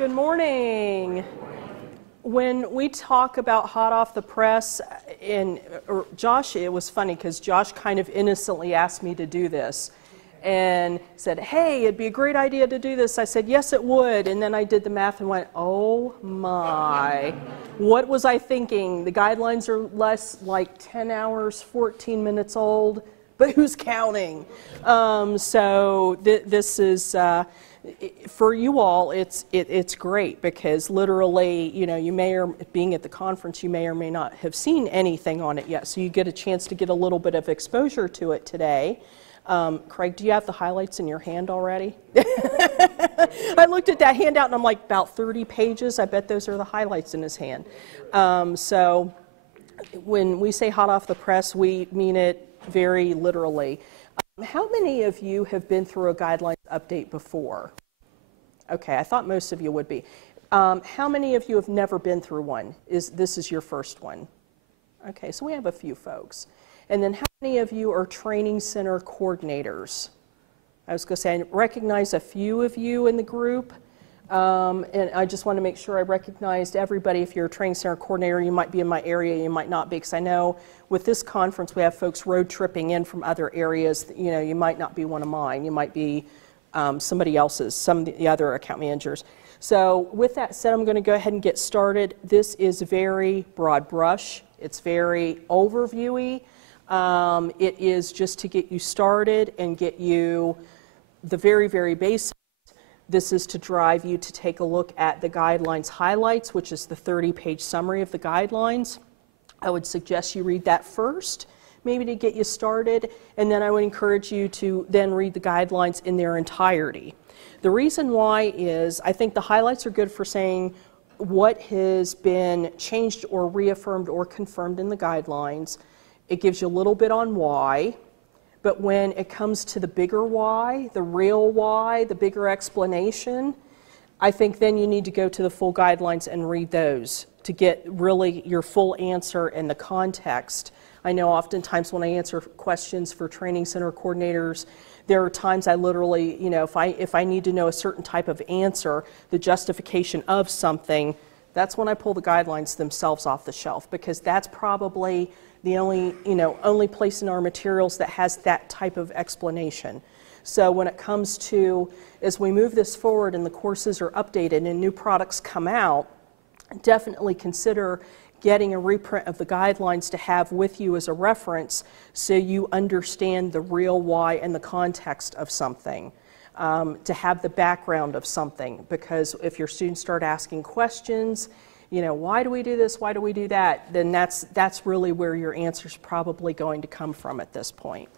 Good morning. When we talk about hot off the press, Josh, it was funny because Josh kind of innocently asked me to do this and said, hey, it'd be a great idea to do this. I said, yes, it would. And then I did the math and went, oh my, what was I thinking? The guidelines are less like 10 hours, 14 minutes old, but who's counting? This is, for you all, it's great because literally, you know, being at the conference, you may or may not have seen anything on it yet. So you get a chance to get a little bit of exposure to it today. Craig, do you have the highlights in your hand already? I looked at that handout and I'm like, about 30 pages. I bet those are the highlights in his hand. So when we say hot off the press, we mean it very literally. How many of you have been through a guidelines update before? Okay, I thought most of you would be. How many of you have never been through one? This is your first one? Okay, so we have a few folks. And then how many of you are training center coordinators? I was going to say, I recognize a few of you in the group. And I just want to make sure I recognized everybody. If you're a training center coordinator, you might be in my area, you might not be, because I know with this conference we have folks road tripping in from other areas. You know, you might not be one of mine. You might be somebody else's, some of the other account managers. So with that said, I'm going to go ahead and get started. This is very broad brush. It's very overviewy. It is just to get you started and get you the very, very basics. This is to drive you to take a look at the guidelines highlights, which is the 30-page summary of the guidelines. I would suggest you read that first, maybe to get you started, and then I would encourage you to then read the guidelines in their entirety. The reason why is I think the highlights are good for saying what has been changed or reaffirmed or confirmed in the guidelines. It gives you a little bit on why. But when it comes to the bigger why, the real why, the bigger explanation, I think then you need to go to the full guidelines and read those to get really your full answer and the context. I know oftentimes when I answer questions for training center coordinators, there are times I literally, you know, if I need to know a certain type of answer, the justification of something, that's when I pull the guidelines themselves off the shelf, because that's probably the only place in our materials that has that type of explanation. So when it comes to, as we move this forward and the courses are updated and new products come out, definitely consider getting a reprint of the guidelines to have with you as a reference so you understand the real why and the context of something. To have the background of something, because if your students start asking questions, you know, why do we do this, why do we do that, then that's really where your answer's probably going to come from at this point.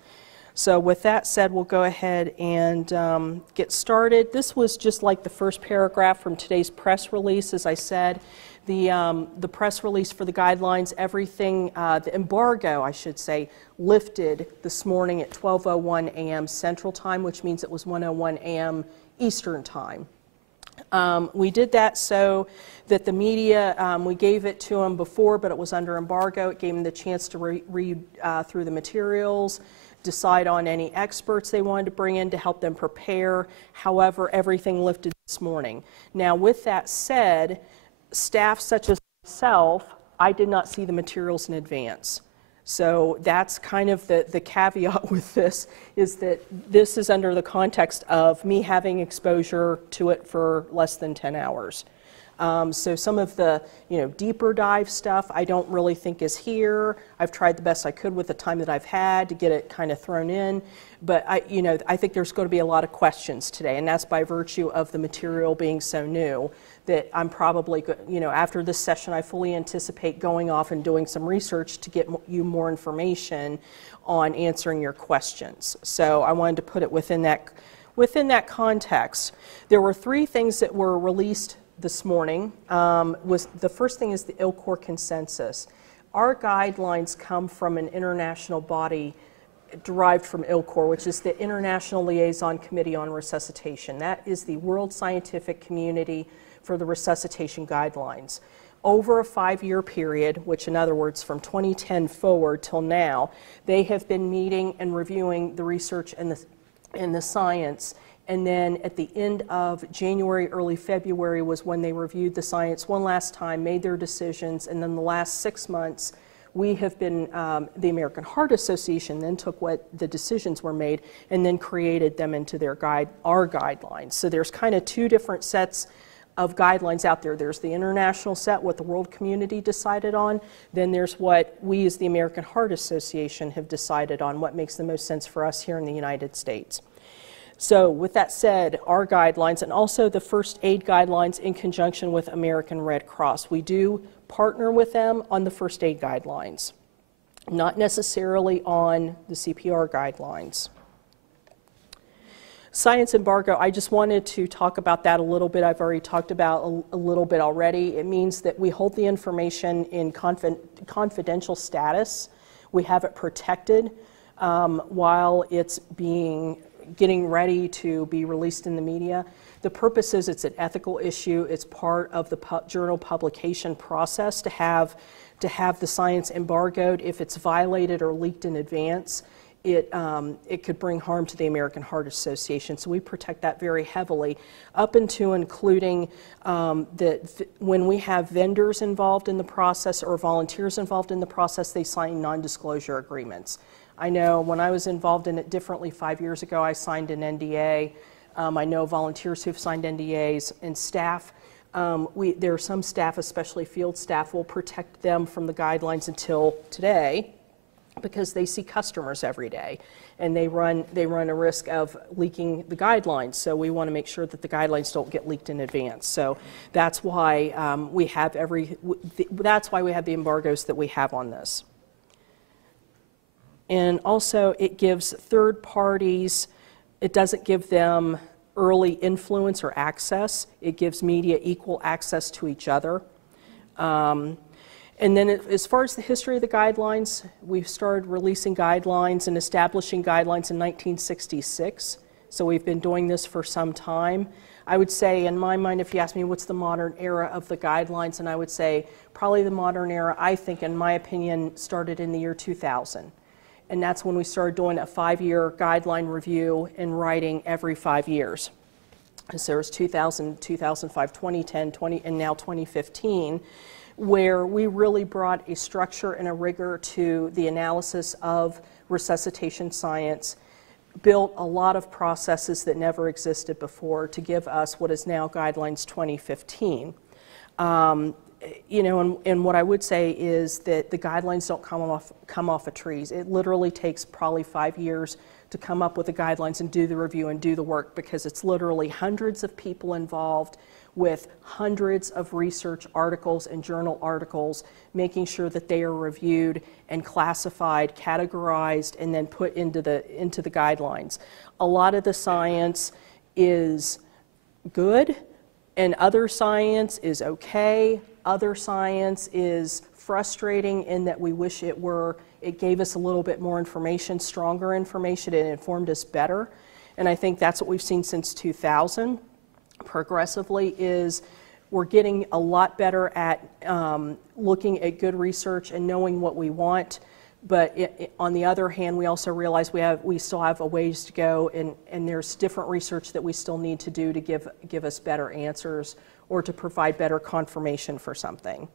So with that said, we'll go ahead and get started. This was just like the first paragraph from today's press release. As I said, the press release for the guidelines, everything, the embargo, I should say, lifted this morning at 12:01 a.m. Central Time, which means it was 1:01 a.m. Eastern Time. We did that so that the media, we gave it to them before, but it was under embargo. It gave them the chance to read through the materials, decide on any experts they wanted to bring in to help them prepare. However, everything lifted this morning. Now, with that said, staff such as myself, I did not see the materials in advance. So that's kind of the caveat with this, is that this is under the context of me having exposure to it for less than 10 hours. So some of the deeper dive stuff I don't really think is here. I've tried the best I could with the time that I've had to get it kind of thrown in. But I think there's going to be a lot of questions today, and that's by virtue of the material being so new that I'm probably, after this session, I fully anticipate going off and doing some research to get you more information on answering your questions. So I wanted to put it within that context. There were 3 things that were released this morning. The first thing is the ILCOR consensus. Our guidelines come from an international body derived from ILCOR, which is the International Liaison Committee on Resuscitation. That is the world scientific community for the resuscitation guidelines. Over a 5-year period, which in other words from 2010 forward till now, they have been meeting and reviewing the research and and the science. And then at the end of January, early February was when they reviewed the science one last time, made their decisions, and then the last 6 months we have been, the American Heart Association then took what the decisions were made and then created them into our guidelines. So there's kind of two different sets of guidelines out there. There's the international set, what the world community decided on. Then there's what we as the American Heart Association have decided on, what makes the most sense for us here in the United States. So with that said, our guidelines and also the first aid guidelines in conjunction with American Red Cross. We do partner with them on the first aid guidelines, not necessarily on the CPR guidelines. Science embargo, I just wanted to talk about that a little bit. I've already talked about a little bit already. It means that we hold the information in confidential status. We have it protected while it's getting ready to be released in the media. The purpose is it's an ethical issue. It's part of the journal publication process to have the science embargoed. If it's violated or leaked in advance, it could bring harm to the American Heart Association. So we protect that very heavily, up into including that when we have vendors involved in the process or volunteers involved in the process, they sign non-disclosure agreements. I know when I was involved in it differently 5 years ago, I signed an NDA. I know volunteers who've signed NDAs, and staff. There are some staff, especially field staff, will protect them from the guidelines until today, because they see customers every day, and they run a risk of leaking the guidelines. So we want to make sure that the guidelines don't get leaked in advance. So that's why we have the embargoes that we have on this. And also, it gives third parties. It doesn't give them early influence or access. It gives media equal access to each other. And then as far as the history of the guidelines, we've started releasing guidelines and establishing guidelines in 1966. So we've been doing this for some time. I would say, in my mind, if you ask me what's the modern era of the guidelines, and I would say probably the modern era, I think, in my opinion, started in the year 2000. And that's when we started doing a 5-year guideline review and writing every 5 years. So there's 2000, 2005, 2010, and now 2015, where we really brought a structure and a rigor to the analysis of resuscitation science, built a lot of processes that never existed before to give us what is now Guidelines 2015. You know, and what I would say is that the guidelines don't come off of trees. It literally takes probably 5 years to come up with the guidelines and do the review and do the work, because it's literally hundreds of people involved with hundreds of research articles and journal articles, making sure that they are reviewed and classified, categorized, and then put into the guidelines. A lot of the science is good, and other science is okay. Other science is frustrating in that we wish it gave us a little bit more information, stronger information, it informed us better. And I think that's what we've seen since 2000 progressively, is we're getting a lot better at looking at good research and knowing what we want. But on the other hand, we also realize we still have a ways to go, and there's different research that we still need to do to give us better answers or to provide better confirmation for something.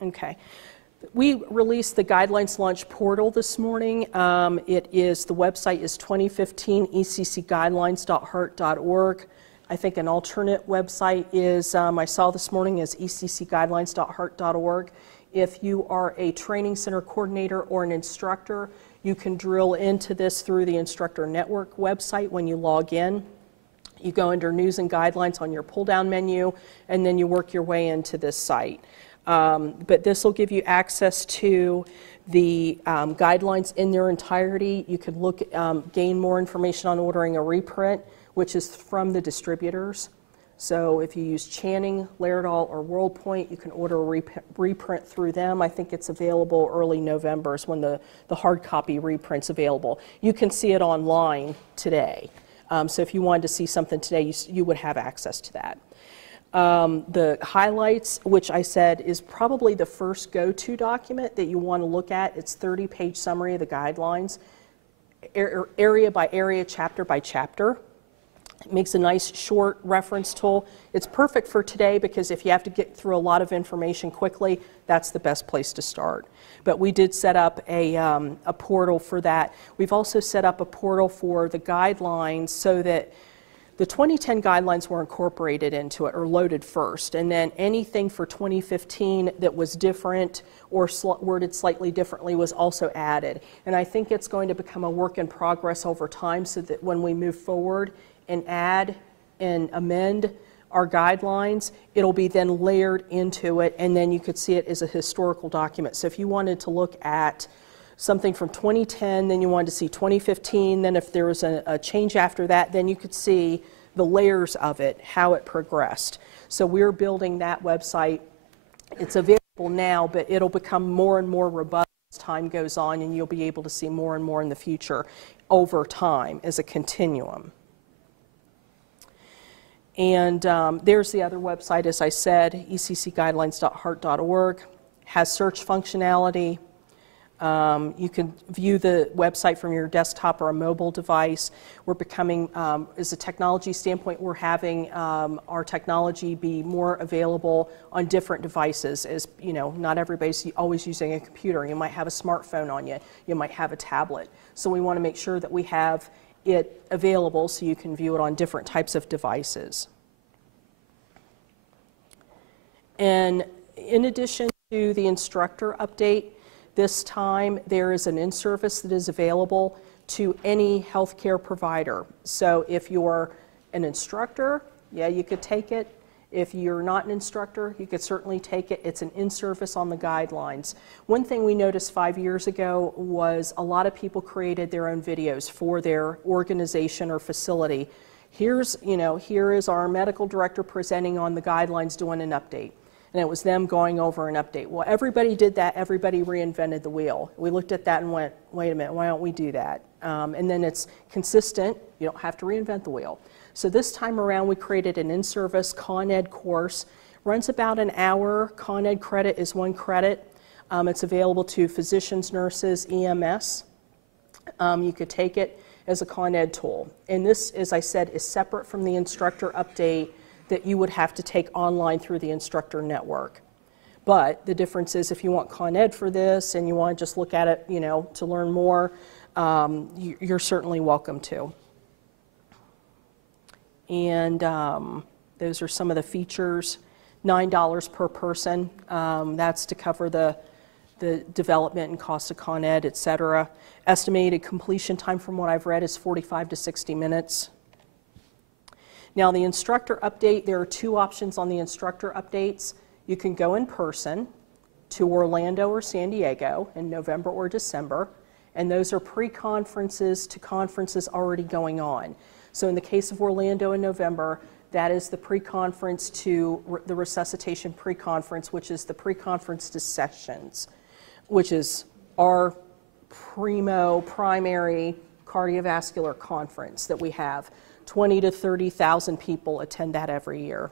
Okay. We released the Guidelines Launch portal this morning. The website is 2015eccguidelines.heart.org. I think an alternate website is, I saw this morning, is eccguidelines.heart.org. If you are a training center coordinator or an instructor, you can drill into this through the Instructor Network website when you log in. You go under News and Guidelines on your pull-down menu, and then you work your way into this site. But this will give you access to the guidelines in their entirety. You can gain more information on ordering a reprint, which is from the distributors. So if you use Channing, Laerdal, or WorldPoint, you can order a reprint through them. I think it's available early November is when the hard copy reprint's available. You can see it online today. So if you wanted to see something today, you would have access to that. The highlights, which I said is probably the first go-to document that you want to look at. It's 30-page summary of the guidelines. area by area, chapter by chapter. It makes a nice short reference tool. It's perfect for today because if you have to get through a lot of information quickly, that's the best place to start. But we did set up a portal for that. We've also set up a portal for the guidelines so that the 2010 guidelines were incorporated into it or loaded first, and then anything for 2015 that was different or worded slightly differently was also added. And I think it's going to become a work in progress over time so that when we move forward and add and amend our guidelines, it'll be then layered into it, and then you could see it as a historical document. So if you wanted to look at something from 2010, then you wanted to see 2015, then if there was a change after that, then you could see the layers of it, how it progressed. So we're building that website. It's available now, but it'll become more and more robust as time goes on, and you'll be able to see more and more in the future over time as a continuum. And there's the other website, as I said, eccguidelines.hart.org, has search functionality. You can view the website from your desktop or a mobile device. We're becoming, as a technology standpoint, we're having our technology be more available on different devices. As you know, not everybody's always using a computer. You might have a smartphone on you. You might have a tablet. So we want to make sure that we have it available so you can view it on different types of devices. And in addition to the instructor update, this time there is an in-service that is available to any healthcare provider. So if you're an instructor, yeah, you could take it. If you're not an instructor, you could certainly take it. It's an in-service on the guidelines. One thing we noticed 5 years ago was a lot of people created their own videos for their organization or facility. Here is our medical director presenting on the guidelines doing an update. And it was them going over an update. Well, everybody did that. Everybody reinvented the wheel. We looked at that and went, wait a minute, why don't we do that? And then it's consistent. You don't have to reinvent the wheel. So this time around, we created an in-service Con Ed course. Runs about an hour. Con Ed credit is 1 credit. It's available to physicians, nurses, EMS. You could take it as a Con Ed tool. And this, as I said, is separate from the instructor update that you would have to take online through the instructor network. But the difference is if you want Con Ed for this and you want to just look at it, to learn more, you're certainly welcome to. And those are some of the features. $9 per person. That's to cover the development and cost of Con Ed, et cetera. Estimated completion time from what I've read is 45 to 60 minutes. Now the instructor update, there are 2 options on the instructor updates. You can go in person to Orlando or San Diego in November or December, and those are pre-conferences to conferences already going on. So in the case of Orlando in November, that is the pre-conference to the resuscitation pre-conference, which is the pre-conference to sessions, which is our primary cardiovascular conference that we have. 20 to 30,000 people attend that every year.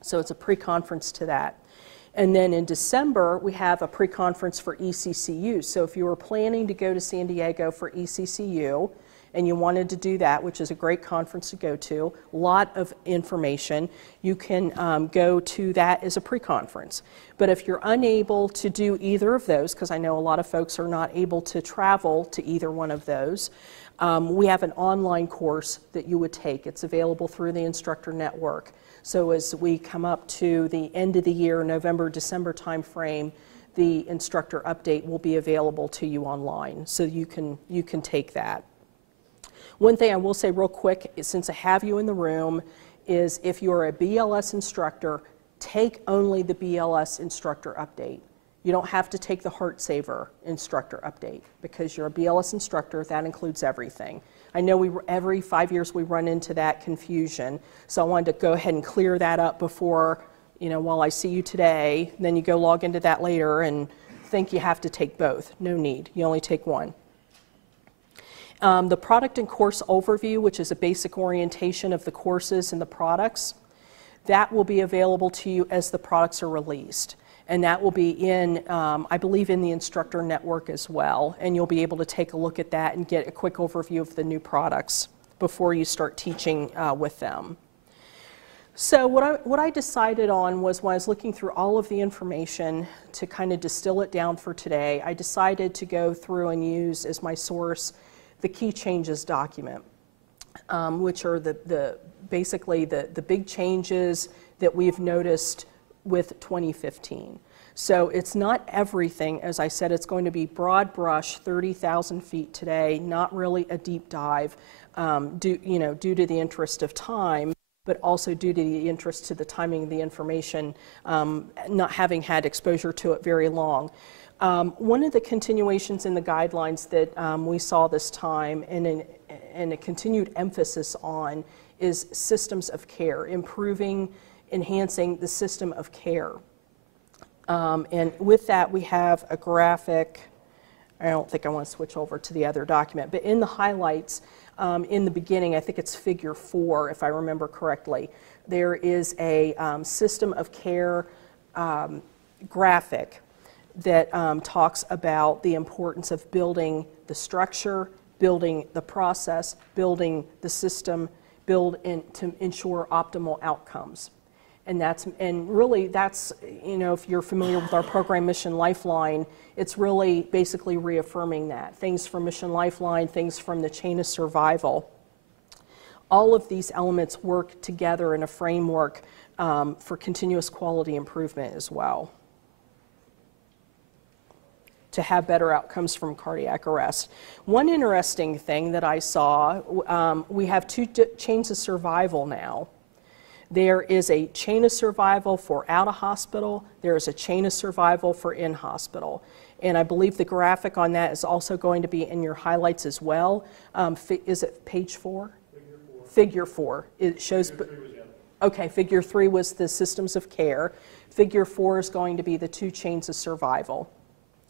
So it's a pre-conference to that. And then in December, we have a pre-conference for ECCU. So if you were planning to go to San Diego for ECCU and you wanted to do that, which is a great conference to go to, a lot of information, you can go to that as a pre-conference. But if you're unable to do either of those, because I know a lot of folks are not able to travel to either one of those, we have an online course that you would take. It's available through the instructor network. So as we come up to the end of the year, November, December timeframe, the instructor update will be available to you online. So you can take that. One thing I will say real quick, since I have you in the room, is if you're a BLS instructor, take only the BLS instructor update. You don't have to take the Heart Saver instructor update because you're a BLS instructor. That includes everything. I know every 5 years we run into that confusion, so I wanted to go ahead and clear that up before, while I see you today, then you go log into that later and think you have to take both. No need. You only take one. The product and course overview, which is a basic orientation of the courses and the products, that will be available to you as the products are released. And that will be in, I believe, in the instructor network as well. And you'll be able to take a look at that and get a quick overview of the new products before you start teaching with them. So what I decided on was, when I was looking through all of the information to kind of distill it down for today, I decided to go through and use as my source the key changes document, which are basically the big changes that we've noticed with 2015. So it's not everything. As I said, it's going to be broad brush, 30,000 feet today, not really a deep dive due to the interest of time, but also due to the interest to the timing of the information, not having had exposure to it very long. One of the continuations in the guidelines that we saw this time, and a continued emphasis on, is systems of care, enhancing the system of care. And with that, we have a graphic. I don't think I want to switch over to the other document, but in the highlights, in the beginning, I think it's figure 4, if I remember correctly, there is a system of care graphic that talks about the importance of building the structure, building the process, building the system, to ensure optimal outcomes. And really that's, if you're familiar with our program Mission Lifeline, it's really basically reaffirming that. Things from Mission Lifeline, things from the chain of survival. All of these elements work together in a framework for continuous quality improvement as well, to have better outcomes from cardiac arrest. One interesting thing that I saw, we have 2 chains of survival now. There is a chain of survival for out of hospital. There is a chain of survival for in hospital. And I believe the graphic on that is also going to be in your highlights as well. Is it page 4? Figure 4. It shows. Okay, figure 3 was the systems of care. Figure 4 is going to be the 2 chains of survival.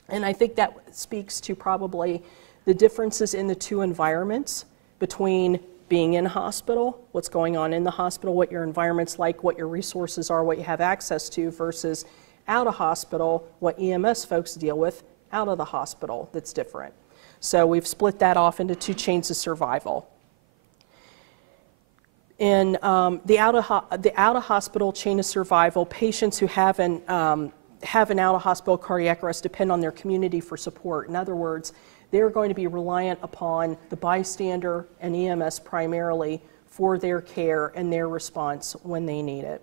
And I think that speaks to probably the differences in the 2 environments between being in hospital, what's going on in the hospital, what your environment's like, what your resources are, what you have access to, versus out of hospital, what EMS folks deal with out of the hospital that's different. So we've split that off into 2 chains of survival. In the out of hospital chain of survival, patients who have an out of hospital cardiac arrest depend on their community for support. In other words, they're going to be reliant upon the bystander and EMS primarily for their care and their response when they need it,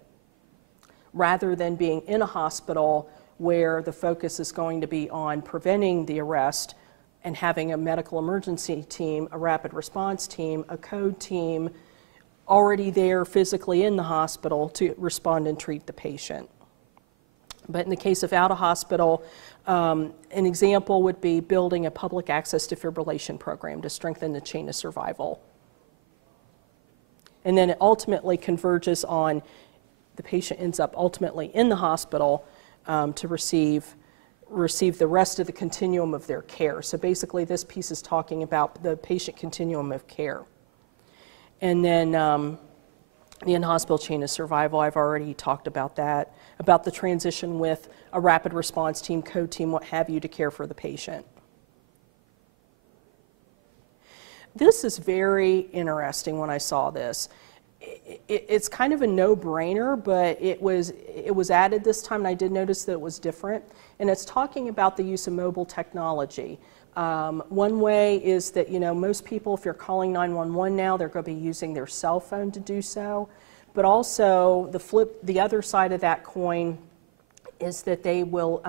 rather than being in a hospital where the focus is going to be on preventing the arrest and having a medical emergency team, a rapid response team, a code team already there physically in the hospital to respond and treat the patient. But in the case of out of hospital, an example would be building a public access defibrillation program to strengthen the chain of survival. And then it ultimately converges on the patient ends up ultimately in the hospital to receive the rest of the continuum of their care. So basically this piece is talking about the patient continuum of care. And then the in-hospital chain of survival, I've already talked about that, about the transition with a rapid response team, code team, what have you, to care for the patient. This is very interesting when I saw this. It's kind of a no-brainer, but it was added this time, and I did notice that it was different. And it's talking about the use of mobile technology. One way is that, most people, if you're calling 911 now, they're going to be using their cell phone to do so. But also, the other side of that coin is that they will,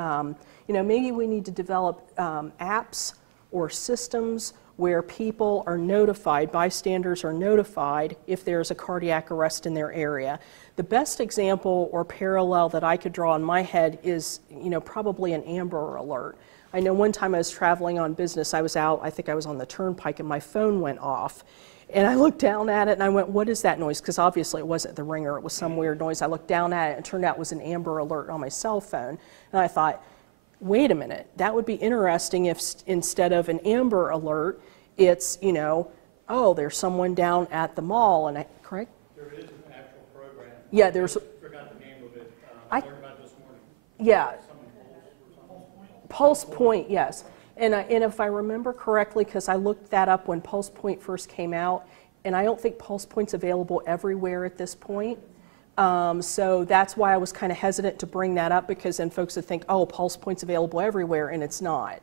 maybe we need to develop apps or systems where people are notified, bystanders are notified if there's a cardiac arrest in their area. The best example or parallel that I could draw in my head is, probably an Amber Alert. I know one time I was traveling on business, I was out, I think I was on the turnpike, and my phone went off. And I looked down at it and I went, what is that noise? Because obviously it wasn't the ringer, it was some weird noise. I looked down at it and it turned out it was an Amber Alert on my cell phone. And I thought, wait a minute, that would be interesting if instead of an Amber Alert, it's, oh, there's someone down at the mall, and correct? There is an actual program. Yeah, there's. I forgot the name of it. I learned about it this morning. Yeah. Someone Pulse point, yes. And if I remember correctly, because I looked that up when Pulse Point first came out, and I don't think Pulse Point's available everywhere at this point. So that's why I was kind of hesitant to bring that up, because then folks would think, oh, Pulse Point's available everywhere, and it's not,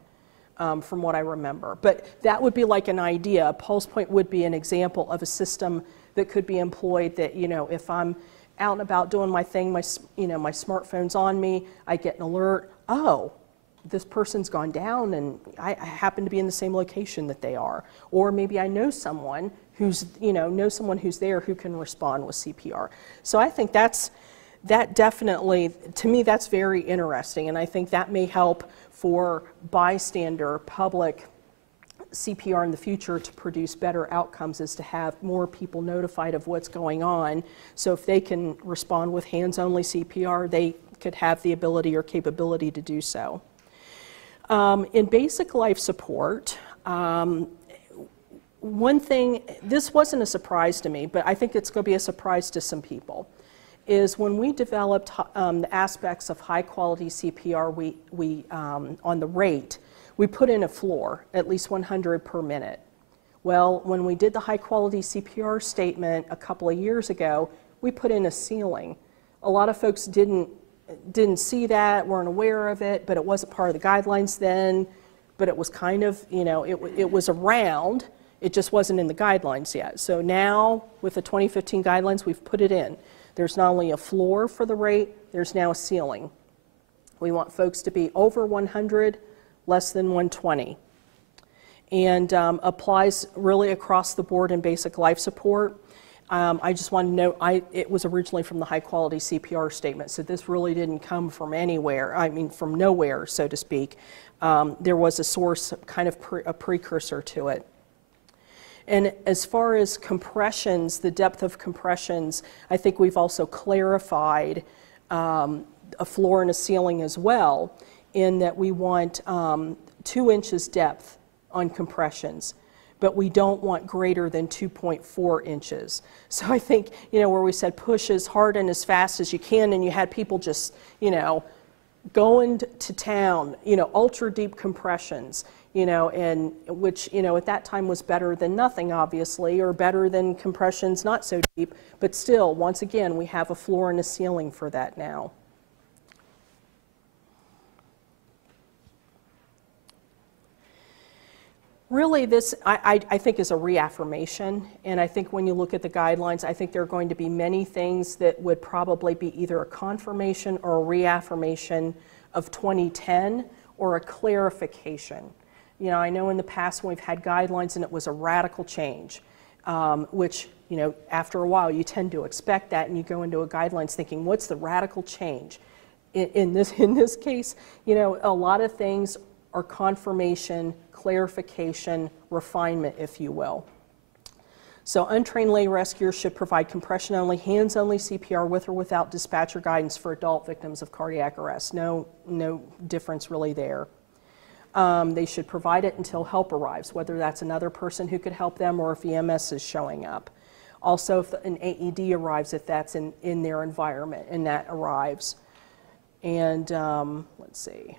from what I remember. But that would be like an idea. A Pulse Point would be an example of a system that could be employed that, you know, if I'm out and about doing my thing, my smartphone's on me, I get an alert, oh, this person's gone down and I happen to be in the same location that they are. Or maybe I know someone who's, someone who's there who can respond with CPR. So I think that definitely, to me, that's very interesting, and I think that may help for bystander public CPR in the future to produce better outcomes, is to have more people notified of what's going on. So if they can respond with hands-only CPR, they could have the ability or capability to do so. In basic life support, one thing, this wasn't a surprise to me, but I think it's going to be a surprise to some people, is when we developed the aspects of high-quality CPR, we on the rate, we put in a floor, at least 100 per minute. Well, when we did the high-quality CPR statement a couple of years ago, we put in a ceiling. A lot of folks didn't see that, weren't aware of it, but it wasn't part of the guidelines then, but it was kind of, it was around, it just wasn't in the guidelines yet. So now, with the 2015 guidelines, we've put it in. There's not only a floor for the rate, there's now a ceiling. We want folks to be over 100, less than 120. And applies really across the board in basic life support. I just want to note, it was originally from the high quality CPR statement, so this really didn't come from anywhere, from nowhere, so to speak. There was a source, kind of a precursor to it. And as far as compressions, the depth of compressions, I think we've also clarified a floor and a ceiling as well, in that we want 2 inches depth on compressions, but we don't want greater than 2.4 inches. So I think, where we said push as hard and as fast as you can, and you had people just, going to town, ultra deep compressions, and which, at that time was better than nothing, obviously, or better than compressions not so deep, but still, once again, we have a floor and a ceiling for that now. Really, this, I think, is a reaffirmation, and I think when you look at the guidelines, I think there are going to be many things that would probably be either a confirmation or a reaffirmation of 2010 or a clarification. I know in the past when we've had guidelines and it was a radical change, which, after a while you tend to expect that, and you go into a guidelines thinking, what's the radical change? In this case, a lot of things are confirmation, clarification, refinement, if you will. So untrained lay rescuers should provide compression-only, hands-only CPR with or without dispatcher guidance for adult victims of cardiac arrest. No difference really there. They should provide it until help arrives, whether that's another person who could help them or if EMS is showing up. Also, if an AED arrives, if that's in their environment and that arrives. And let's see.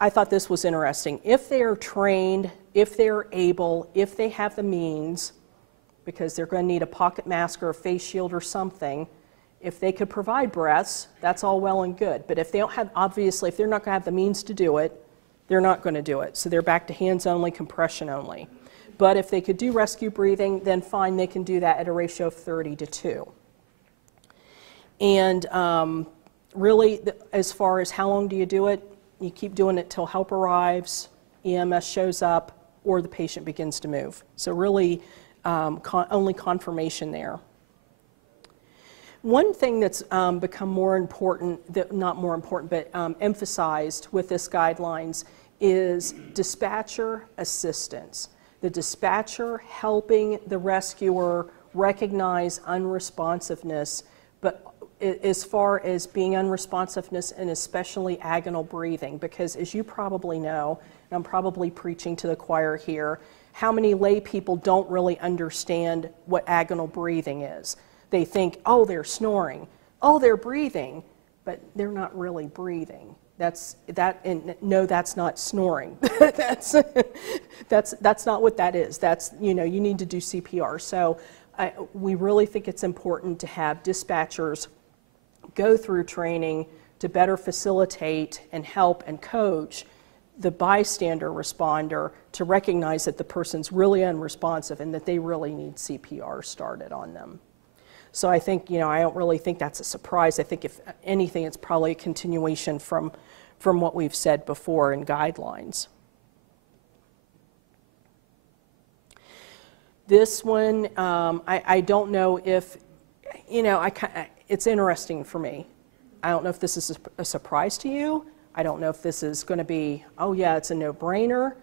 I thought this was interesting. If they are trained, if they're able, if they have the means, because they're going to need a pocket mask or a face shield or something, if they could provide breaths, that's all well and good. But if they don't have, obviously, if they're not going to have the means to do it, they're not going to do it. So they're back to hands only, compression only. But if they could do rescue breathing, then fine, they can do that at a ratio of 30:2. And really, as far as how long do you do it, you keep doing it till help arrives, EMS shows up, or the patient begins to move. So really, only confirmation there. One thing that's become more important, not more important, but emphasized with this guidelines is dispatcher assistance. The dispatcher helping the rescuer recognize unresponsiveness, but as far as being unresponsiveness and especially agonal breathing, because as you probably know, and I'm probably preaching to the choir here, how many lay people don't really understand what agonal breathing is. They think, oh, they're snoring, oh, they're breathing, but they're not really breathing. And no, that's not snoring. that's not what that is. That's, you need to do CPR. So we really think it's important to have dispatchers go through training to better facilitate and help and coach the bystander responder to recognize that the person's really unresponsive and that they really need CPR started on them. So I think, I don't really think that's a surprise. I think if anything, it's probably a continuation from what we've said before in guidelines. This one, I don't know if, it's interesting for me. I don't know if this is a surprise to you. I don't know if this is going to be, oh yeah, it's a no-brainer.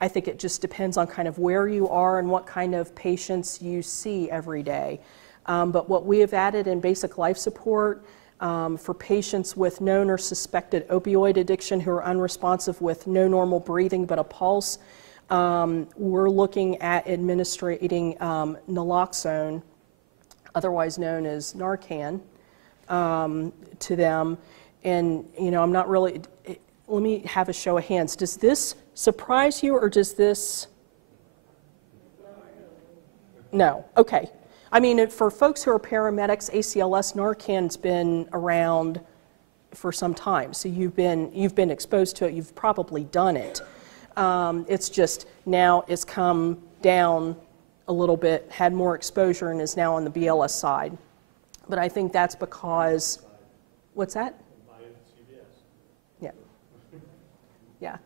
I think it just depends on kind of where you are and what kind of patients you see every day. But what we have added in basic life support for patients with known or suspected opioid addiction who are unresponsive with no normal breathing but a pulse, we're looking at administrating naloxone, otherwise known as Narcan, to them. And, I'm not really, let me have a show of hands. Does this surprise you or does this? No, okay. I mean, for folks who are paramedics, ACLS, Narcan's been around for some time, so you've been exposed to it. You've probably done it. It's just now it's come down a little bit, had more exposure, and is now on the BLS side. But I think that's because, what's that? Yeah, yeah.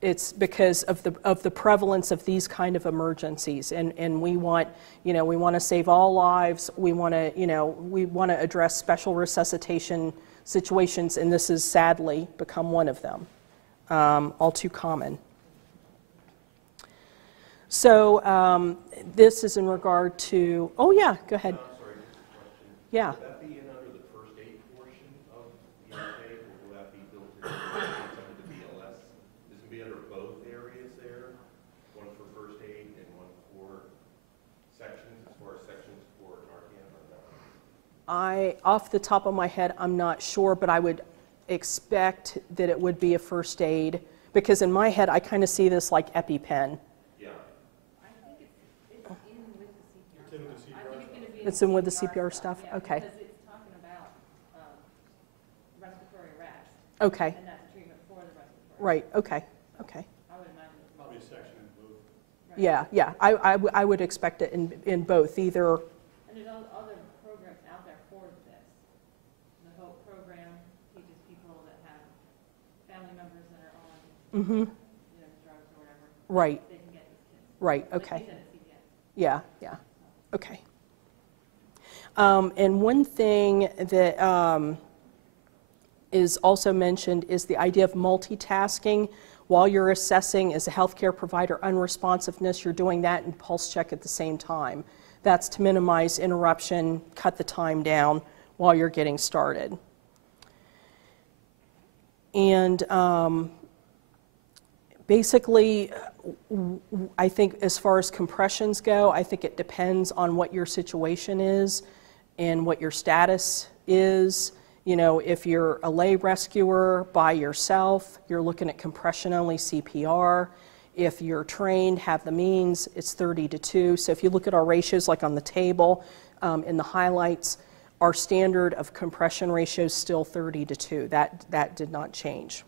It's because of the prevalence of these kind of emergencies, and we want, we want to save all lives. We want to, we want to address special resuscitation situations, and this has sadly become one of them, all too common. So this is in regard to, oh yeah, go ahead. I'm sorry, just a question. Yeah. Will that be in under the first aid portion of the intake, or will that be built into some of the BLS? This will be under both areas there, one for first aid and one for sections, as far as sections for Narcan or not? Off the top of my head, I'm not sure, but I would expect that it would be a first aid, because in my head, I kind of see this like EpiPen. It's in with the CPR stuff? Yeah, okay. Because it's talking about respiratory arrest. Okay. And that's treatment for the respiratory Right, okay, okay. I would imagine it's Probably a section in blue. right. Yeah, yeah, I would expect it in both, either. And there's other programs out there for this. The HOPE program teaches people that have family members that are on drugs or whatever. Right, They can get these kids. right, Like okay. you said at CPS. Yeah, yeah, okay. And one thing that is also mentioned is the idea of multitasking. While you're assessing as a healthcare provider unresponsiveness, you're doing that and pulse check at the same time. That's to minimize interruption, cut the time down while you're getting started. And basically, I think as far as compressions go, I think it depends on what your situation is and what your status is. If you're a lay rescuer by yourself, you're looking at compression-only CPR. If you're trained, have the means, it's 30-2. So if you look at our ratios like on the table in the highlights, our standard of compression ratio is still 30-2. That did not change.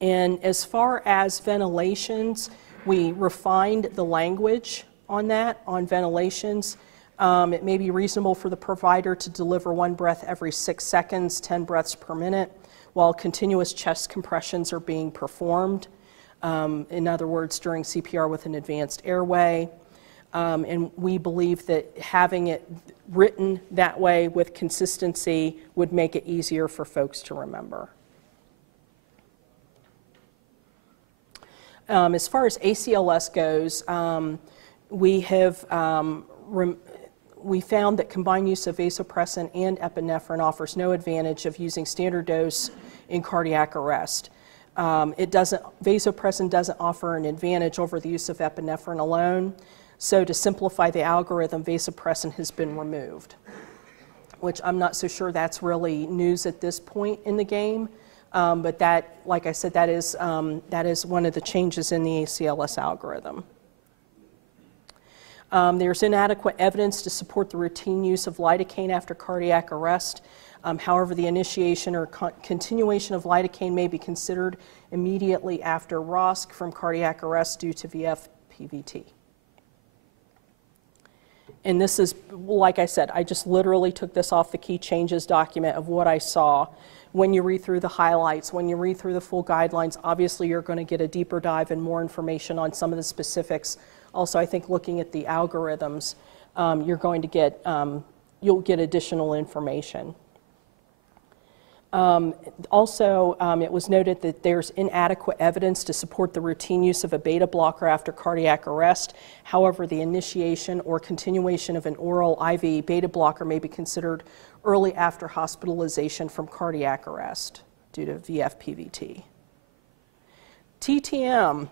And as far as ventilations, we refined the language on that, on ventilations. It may be reasonable for the provider to deliver 1 breath every 6 seconds, 10 breaths per minute, while continuous chest compressions are being performed. In other words, during CPR with an advanced airway. And we believe that having it written that way with consistency would make it easier for folks to remember. As far as ACLS goes, we found that combined use of vasopressin and epinephrine offers no advantage of using standard dose in cardiac arrest. Vasopressin doesn't offer an advantage over the use of epinephrine alone, so to simplify the algorithm, vasopressin has been removed. which I'm not so sure that's really news at this point in the game. But that, like I said, that is one of the changes in the ACLS algorithm. There's inadequate evidence to support the routine use of lidocaine after cardiac arrest. However, the initiation or continuation of lidocaine may be considered immediately after ROSC from cardiac arrest due to VF-PVT. And this is, like I said, I just literally took this off the key changes document of what I saw. When you read through the highlights, when you read through the full guidelines, obviously you're going to get a deeper dive and more information on some of the specifics. Also, I think looking at the algorithms, you're going to get, you'll get additional information. Also, it was noted that there's inadequate evidence to support the routine use of a beta blocker after cardiac arrest. However, the initiation or continuation of an oral IV beta blocker may be considered early after hospitalization from cardiac arrest due to VF-PVT. TTM,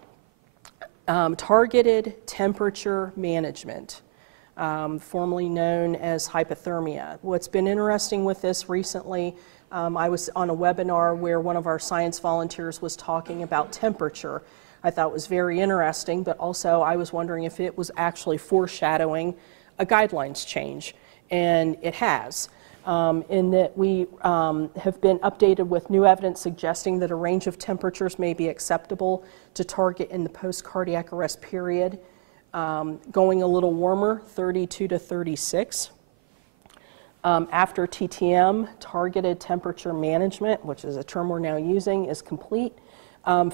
targeted temperature management, formerly known as hypothermia. What's been interesting with this recently, I was on a webinar where one of our science volunteers was talking about temperature. I thought it was very interesting, but also I was wondering if it was actually foreshadowing a guidelines change, and it has. In that we have been updated with new evidence suggesting that a range of temperatures may be acceptable to target in the post-cardiac arrest period, going a little warmer, 32 to 36. After TTM, targeted temperature management, which is a term we're now using, is complete.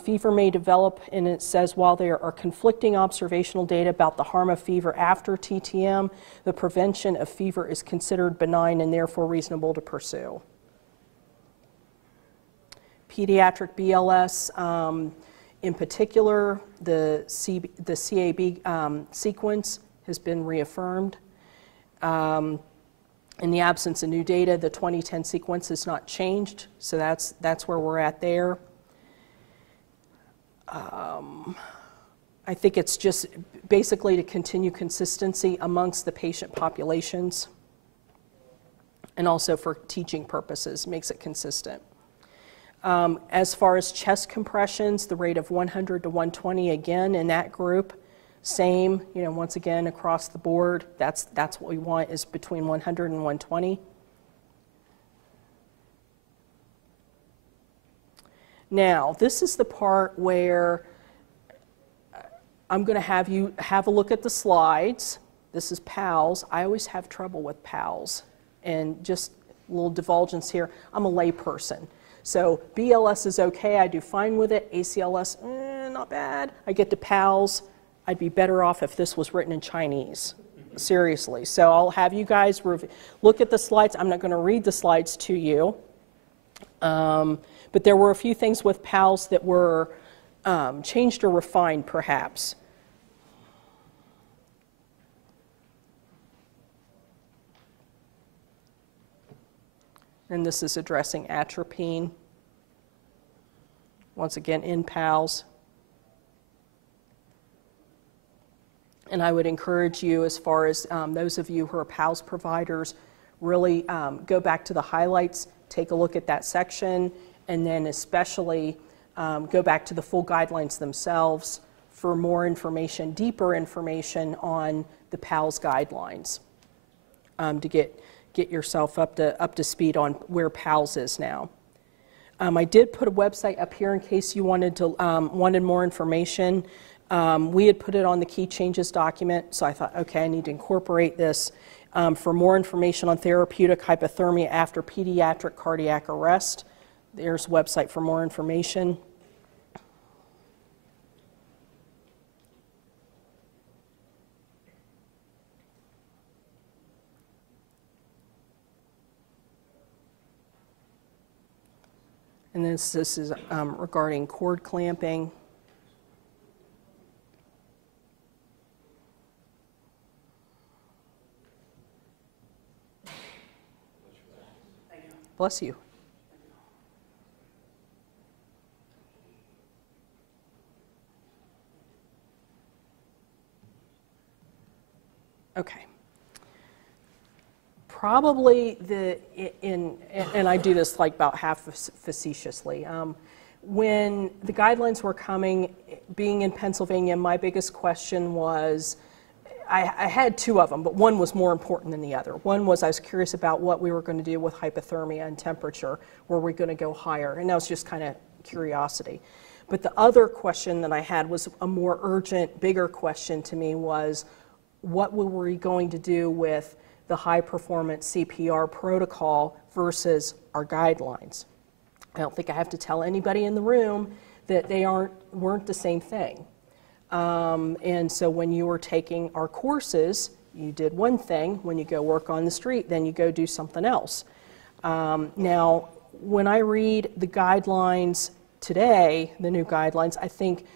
Fever may develop, and it says while there are conflicting observational data about the harm of fever after TTM, the prevention of fever is considered benign and therefore reasonable to pursue. Pediatric BLS, in particular, the CAB sequence has been reaffirmed. In the absence of new data, the 2010 sequence has not changed, so that's where we're at there. I think it's just basically to continue consistency amongst the patient populations and also for teaching purposes, makes it consistent. As far as chest compressions, the rate of 100 to 120 again in that group, same, you know, once again across the board, that's what we want is between 100 and 120. Now, this is the part where I'm going to have you have a look at the slides. This is PALS. I always have trouble with PALS. And just a little divulgence here, I'm a lay person. So BLS is okay, I do fine with it. ACLS, not bad. I get to PALS. I'd be better off if this was written in Chinese. Seriously. So I'll have you guys look at the slides. I'm not going to read the slides to you. But there were a few things with PALS that were changed or refined, perhaps. And this is addressing atropine. Once again, in PALS. And I would encourage you, as far as those of you who are PALS providers, really go back to the highlights, take a look at that section, and then especially go back to the full guidelines themselves for more information, deeper information on the PALS guidelines to get yourself up to speed on where PALS is now. I did put a website up here in case you wanted more information. We had put it on the key changes document, so I thought, okay, I need to incorporate this for more information on therapeutic hypothermia after pediatric cardiac arrest. There's a website for more information. And this is regarding cord clamping. Bless you. Okay. Probably and I do this like about half facetiously. When the guidelines were coming, being in Pennsylvania, my biggest question was, I had two of them, but one was more important than the other. One was I was curious about what we were going to do with hypothermia and temperature. Were we going to go higher? And that was just kind of curiosity. But the other question that I had was a more urgent, bigger question to me was, what were we going to do with the high-performance CPR protocol versus our guidelines? I don't think I have to tell anybody in the room that they weren't the same thing. And so when you were taking our courses, you did one thing. When you go work on the street, then you go do something else. Now, when I read the guidelines today, the new guidelines, I think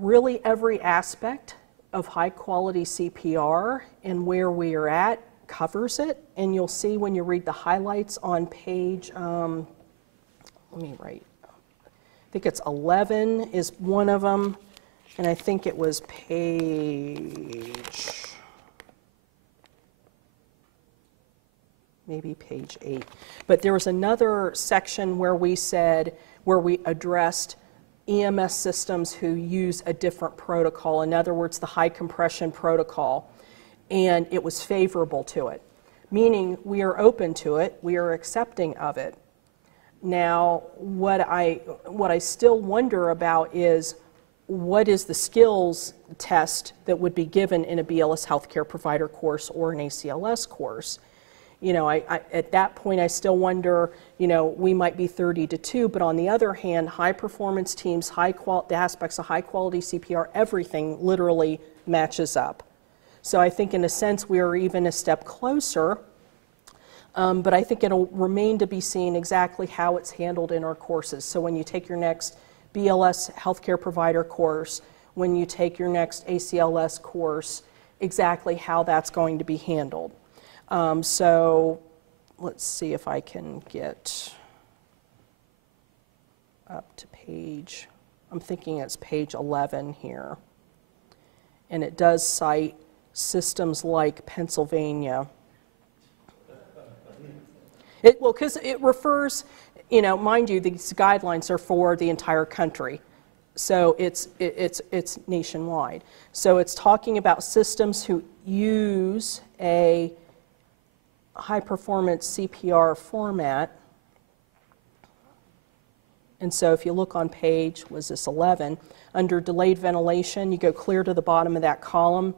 really every aspect of high-quality CPR and where we are at covers it. And you'll see when you read the highlights on page, let me write, I think it's 11 is one of them. And I think it was maybe page 8. But there was another section where we addressed EMS systems who use a different protocol, in other words, the high compression protocol, and it was favorable to it, meaning we are open to it, we are accepting of it. Now, what I still wonder about is, what is the skills test that would be given in a BLS healthcare provider course or an ACLS course? You know, at that point, I still wonder, you know, we might be 30-2, but on the other hand, high performance teams, the aspects of high quality CPR, everything literally matches up. So I think in a sense, we are even a step closer, but I think it'll remain to be seen exactly how it's handled in our courses. So when you take your next BLS healthcare provider course, when you take your next ACLS course, exactly how that's going to be handled. So let's see if I can get up to page, I'm thinking it's page 11 here. And it does cite systems like Pennsylvania. Well, because it refers, you know, mind you, these guidelines are for the entire country. So it's nationwide. So it's talking about systems who use a high-performance CPR format. And so if you look on page, was this 11, under delayed ventilation, you go clear to the bottom of that column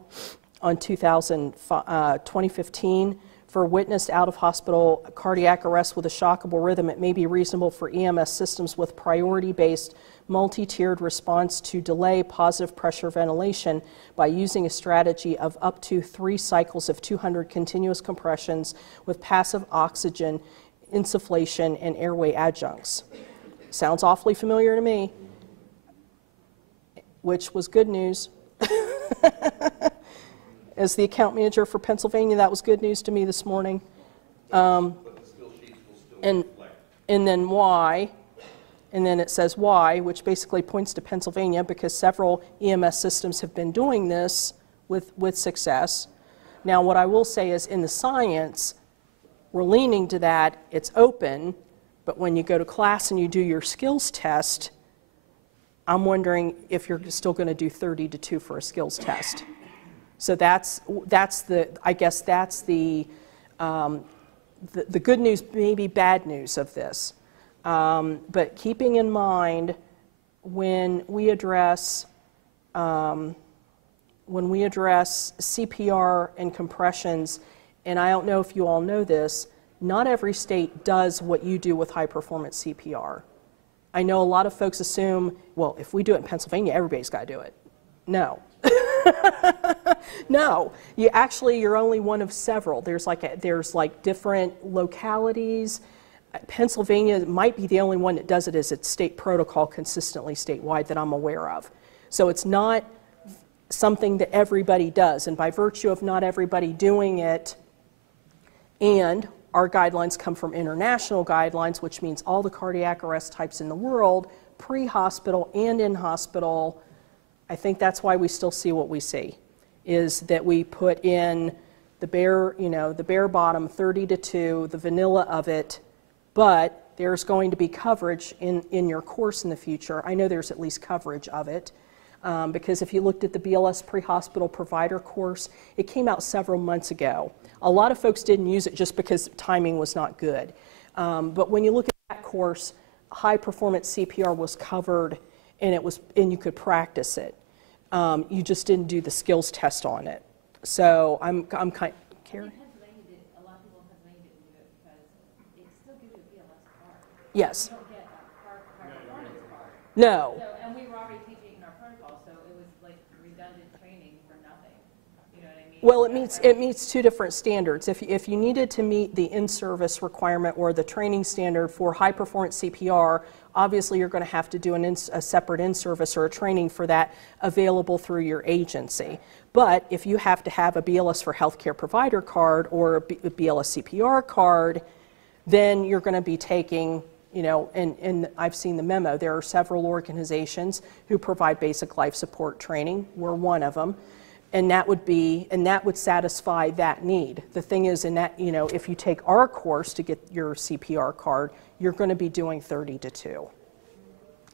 on 2015. For witnessed out-of-hospital cardiac arrest with a shockable rhythm, it may be reasonable for EMS systems with priority-based multi-tiered response to delay positive pressure ventilation by using a strategy of up to 3 cycles of 200 continuous compressions with passive oxygen insufflation and airway adjuncts. Sounds awfully familiar to me, which was good news. As the account manager for Pennsylvania, that was good news to me this morning. But the skill sheets will still reflect. And then why, and then it says why, which basically points to Pennsylvania because several EMS systems have been doing this with success. Now, what I will say is in the science, we're leaning to that, it's open, but when you go to class and you do your skills test, I'm wondering if you're still going to do 30-2 for a skills test. So that's the, I guess that's the good news, maybe bad news of this. But keeping in mind when we address CPR and compressions, and I don't know if you all know this, not every state does what you do with high performance CPR. I know a lot of folks assume, well, if we do it in Pennsylvania, everybody's got to do it. No. No, you're only one of several. There's like different localities. Pennsylvania might be the only one that does it as its state protocol consistently statewide that I'm aware of. So it's not something that everybody does, and by virtue of not everybody doing it, and our guidelines come from international guidelines, which means all the cardiac arrest types in the world, pre-hospital and in hospital, I think that's why we still see what we see, is that we put in the bare, the bare bottom, 30 to 2, the vanilla of it, but there's going to be coverage in your course in the future. I know there's at least coverage of it, because if you looked at the BLS pre-hospital provider course, it came out several months ago. A lot of folks didn't use it just because timing was not good. But when you look at that course, high performance CPR was covered, and you could practice it. You just didn't do the skills test on it. So I'm kind. Karen? A lot of people in Pennsylvania didn't do it because it still gives you a BLS card. Yes. You don't get a high performance card. No. So, and we were already teaching in our protocol, so it was like redundant training for nothing. You know what I mean? Well, it meets two different standards. If you needed to meet the in-service requirement or the training standard for high-performance CPR, obviously you're going to have to do a separate in-service or a training for that available through your agency. But if you have to have a BLS for healthcare provider card or a BLS CPR card, then you're going to be taking, and I've seen the memo, there are several organizations who provide basic life support training. We're one of them. And that would satisfy that need. The thing is, if you take our course to get your CPR card, you're going to be doing 30 to 2.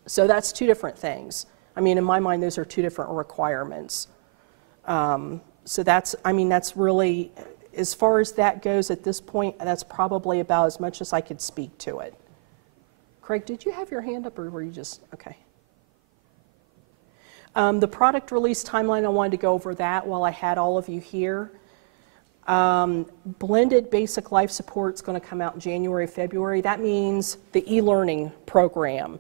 So that's two different things. I mean, in my mind, those are two different requirements. So that's really, as far as that goes at this point, that's probably about as much as I could speak to it. Craig, did you have your hand up, or were you just, okay. The product release timeline, I wanted to go over that while I had all of you here. Blended basic life support is going to come out in January, February. That means the e-learning program.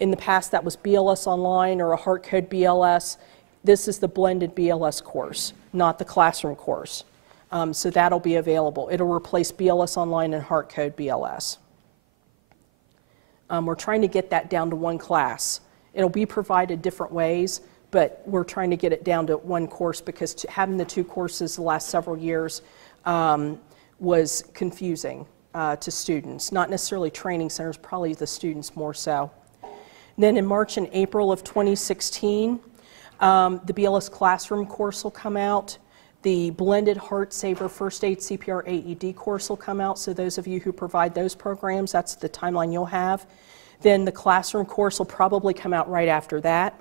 In the past, that was BLS Online or a Heart Code BLS. This is the blended BLS course, not the classroom course. So that'll be available. It'll replace BLS Online and Heart Code BLS. We're trying to get that down to one class. It'll be provided different ways, but we're trying to get it down to one course because having the two courses the last several years was confusing to students, not necessarily training centers, probably the students more so. And then in March and April of 2016, the BLS classroom course will come out. The blended Heart Saver First Aid CPR AED course will come out, so those of you who provide those programs, that's the timeline you'll have. Then the classroom course will probably come out right after that.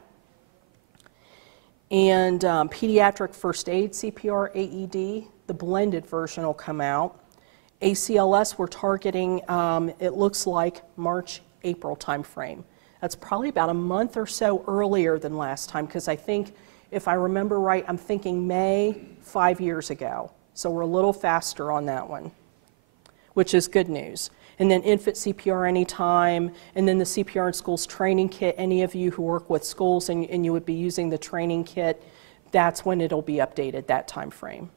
And pediatric first aid CPR AED, the blended version will come out. ACLS, we're targeting, it looks like March, April timeframe. That's probably about a month or so earlier than last time, because I think, if I remember right, I'm thinking May 5 years ago. So we're a little faster on that one, which is good news. And then infant CPR anytime, and then the CPR in schools training kit. Any of you who work with schools and you would be using the training kit, that's when it'll be updated, that time frame.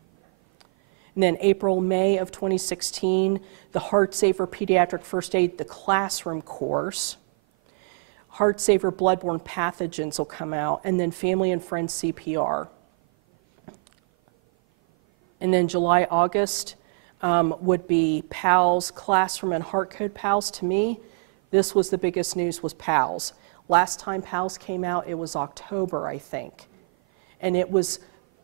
And then April, May of 2016, the Heart Saver Pediatric First Aid, the classroom course. Heart Saver Bloodborne Pathogens will come out, and then Family and Friends CPR. And then July, August, would be PALS, Classroom and Heart Code PALS. To me, this was the biggest news, was PALS. Last time PALS came out, it was October, I think. And it was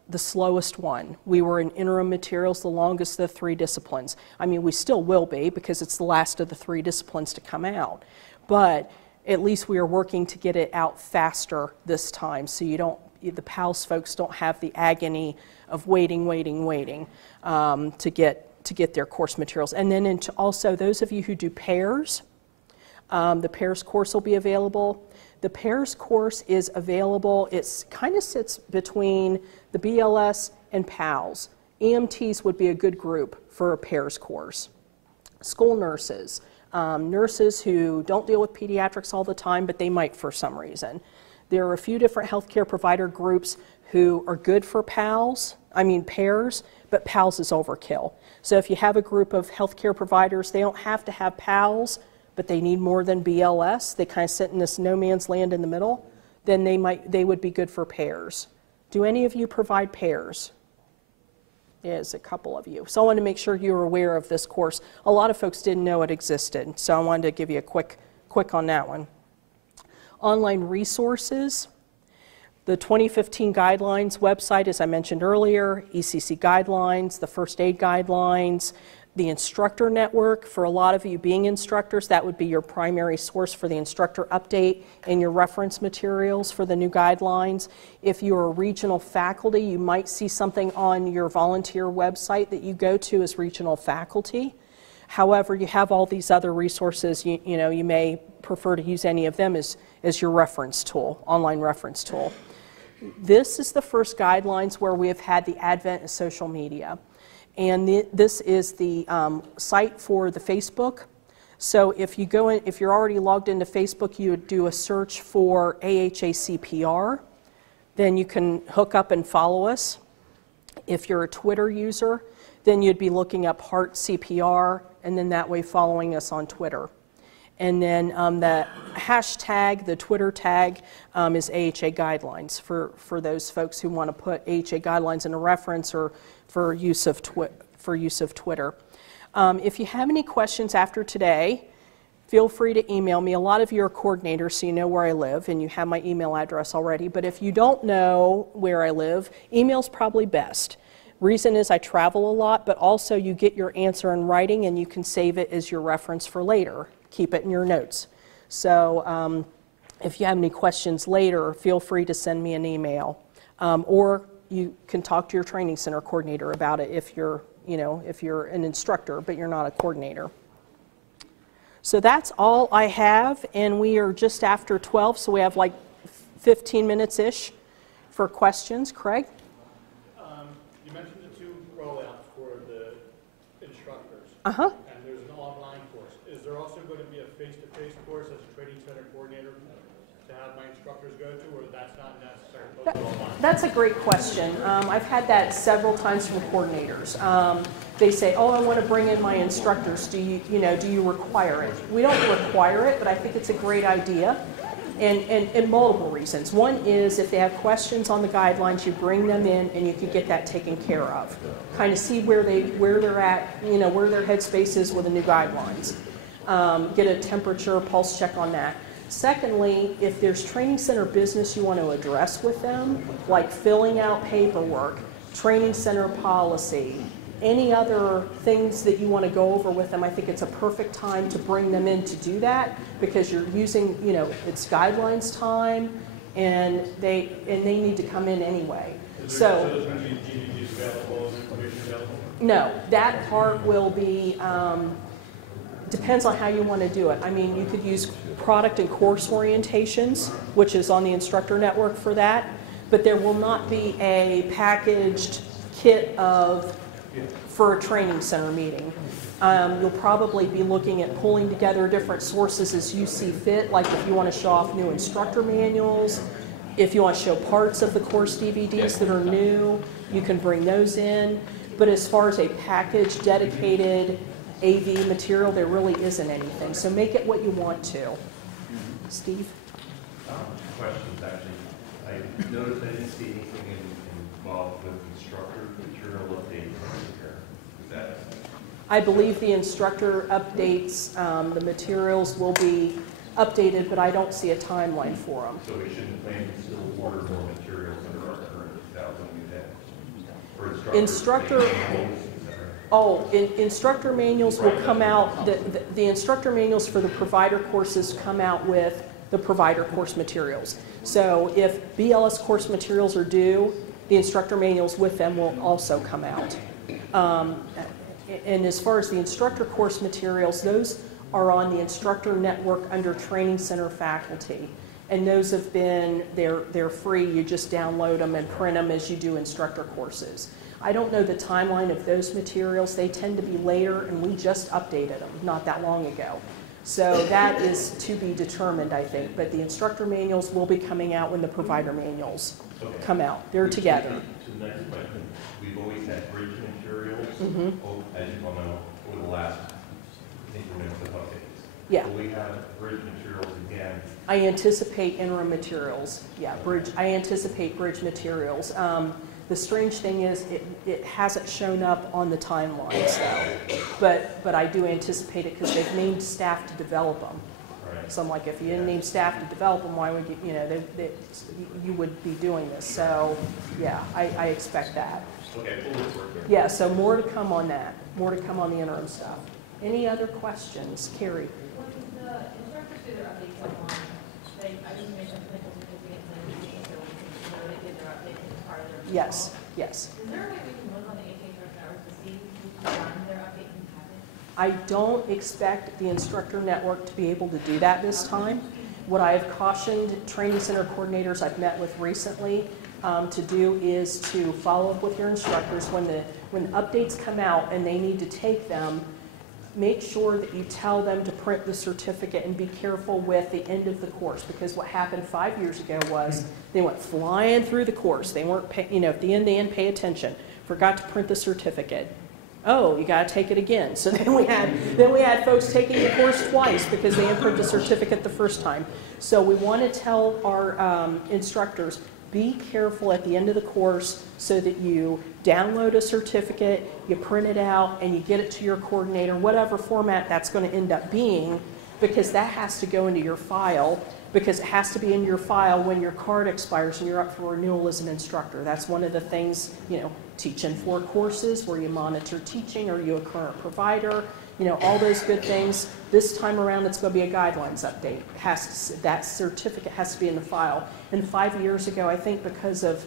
the slowest one. We were in interim materials, the longest of the 3 disciplines. I mean, we still will be because it's the last of the 3 disciplines to come out. But at least we are working to get it out faster this time, so the PALS folks don't have the agony of waiting to get their course materials. And then also those of you who do pairs, the pairs course will be available. The pairs course is available. It kind of sits between the BLS and PALS. EMTs would be a good group for a pairs course. School nurses, nurses who don't deal with pediatrics all the time, but they might for some reason. There are a few different healthcare provider groups who are good for pairs, but PALS is overkill. So if you have a group of healthcare providers, they don't have to have PALS, but they need more than BLS. They kind of sit in this no man's land in the middle. Then they would be good for pairs. Do any of you provide pairs? Yes, a couple of you. So I wanted to make sure you were aware of this course. A lot of folks didn't know it existed, so I wanted to give you a quick on that one. Online resources. The 2015 guidelines website, as I mentioned earlier, ECC guidelines, the first aid guidelines, the instructor network. For a lot of you being instructors, that would be your primary source for the instructor update and your reference materials for the new guidelines. If you're a regional faculty, you might see something on your volunteer website that you go to as regional faculty. However, you have all these other resources. You know, you may prefer to use any of them as your reference tool, online reference tool. This is the first guidelines where we have had the advent of social media. And this is the site for the Facebook. So if you go in, if you're already logged into Facebook, you would do a search for AHA CPR. Then you can hook up and follow us. If you're a Twitter user, then you'd be looking up Heart CPR, and then that way following us on Twitter. And then the hashtag, the Twitter tag, is AHA guidelines for those folks who want to put AHA guidelines in a reference or for use of Twitter. If you have any questions after today, feel free to email me. A lot of you are coordinators, so you know where I live, and you have my email address already. But if you don't know where I live, email's probably best. Reason is I travel a lot, but also you get your answer in writing and you can save it as your reference for later. Keep it in your notes. So if you have any questions later, feel free to send me an email. Or you can talk to your training center coordinator about it if you're, if you're an instructor, but you're not a coordinator. So that's all I have, and we are just after 12, so we have like 15 minutes-ish for questions. Craig? You mentioned the 2 rollouts for the instructors. Uh-huh. And there's an online course. Is there also going to be a face-to-face course as a training center coordinator to have my instructors go to, or that's not necessary? That's a great question. I've had that several times from coordinators. They say, "Oh, I want to bring in my instructors. Do you require it?" We don't require it, but I think it's a great idea, and multiple reasons. One is if they have questions on the guidelines, you bring them in, and you can get that taken care of. Kind of see where they're at, where their headspace is with the new guidelines. Get a temperature, pulse check on that. Secondly, if there's training center business you want to address with them, like filling out paperwork, training center policy, any other things that you want to go over with them, I think it's a perfect time to bring them in to do that, because you're using, it's guidelines time, and they need to come in anyway. So there's going to be DVDs available, information available? No, that part will be, depends on how you want to do it. I mean, you could use product and course orientations, which is on the instructor network for that, but there will not be a packaged kit for a training center meeting. You'll probably be looking at pulling together different sources as you see fit, like if you want to show off new instructor manuals, if you want to show parts of the course DVDs that are new, you can bring those in. But as far as a packaged, dedicated AV material, there really isn't anything. So make it what you want to. Steve? Questions, actually. I noticed I didn't see anything involved with instructor material updates. Is that? I believe the instructor updates, the materials will be updated, but I don't see a timeline for them. So we shouldn't plan to still order more materials under our current 2000 new day? For instructor Instructor manuals will come out, the instructor manuals for the provider courses come out with the provider course materials. So if BLS course materials are due, the instructor manuals with them will also come out. And as far as the instructor course materials, those are on the instructor network under Training Center faculty. And those have been, they're free, you just download them and print them as you do instructor courses. I don't know the timeline of those materials. They tend to be later, and we just updated them not that long ago. So that is to be determined, I think. But the instructor manuals will be coming out when the provider manuals come out. They're together. To the next question, we've always had bridge materials, as you all know, over the last increments of updates. Yeah. Will we have bridge materials again? I anticipate interim materials. Yeah, I anticipate bridge materials. The strange thing is it hasn't shown up on the timeline, so, but I do anticipate it because they've named staff to develop them. Right. certificates. I'm like, if you didn't need staff to develop them, why would you, you know, you would be doing this. So, yeah, I expect that. Okay, we'll look for it. Yeah, so more to come on that, more to come on the interim stuff. Any other questions? Carrie? When the instructors do their updates online, I just mentioned clinical certificates and everything, so they did their updates as part of their. Yes, yes. Is there a way we can look on the AK Direct Hours to see who's done their updates and haven't? I don't expect the instructor network to be able to do that this time. What I have cautioned training center coordinators I've met with recently to do is to follow up with your instructors when updates come out and they need to take them. Make sure that you tell them to print the certificate and be careful with the end of the course, because what happened 5 years ago was they went flying through the course. They weren't, at the end they didn't pay attention. Forgot to print the certificate. Oh, you got to take it again. So then we had folks taking the course twice because they didn't print the certificate the first time. So we want to tell our instructors, be careful at the end of the course so that you download a certificate, you print it out, and you get it to your coordinator, whatever format that's going to end up being, because that has to go into your file, because it has to be in your file when your card expires and you're up for renewal as an instructor. That's one of the things, Teach in 4 courses where you monitor teaching, or you a current provider, all those good things. This time around, it's going to be a guidelines update. That certificate has to be in the file. And 5 years ago, I think because of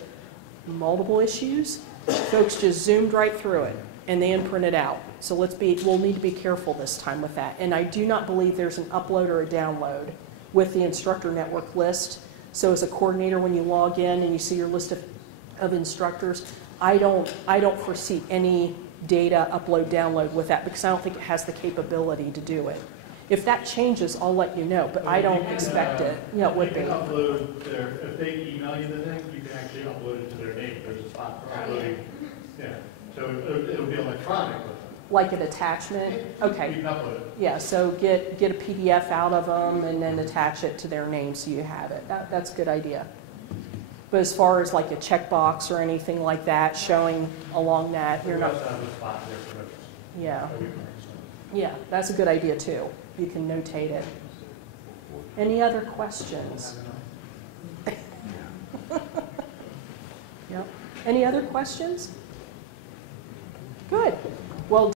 multiple issues, folks just zoomed right through it and they didn't print it out. So we'll need to be careful this time with that. And I do not believe there's an upload or a download with the instructor network list. So as a coordinator, when you log in and you see your list of instructors, I don't foresee any data upload download with that, because I don't think it has the capability to do it. If that changes, I'll let you know, but I don't expect it. Yeah, it would be. You can upload if they email you the thing, you can actually upload it to their name. There's a spot for uploading. Yeah, so it'll be electronic. Like an attachment? Okay. You can upload it. Yeah, so get a PDF out of them and then attach it to their name so you have it. That's a good idea. But as far as like a checkbox or anything like that showing along that, you're not. Yeah. Yeah, that's a good idea too. You can notate it. Any other questions? Yep. Any other questions? Good. Well,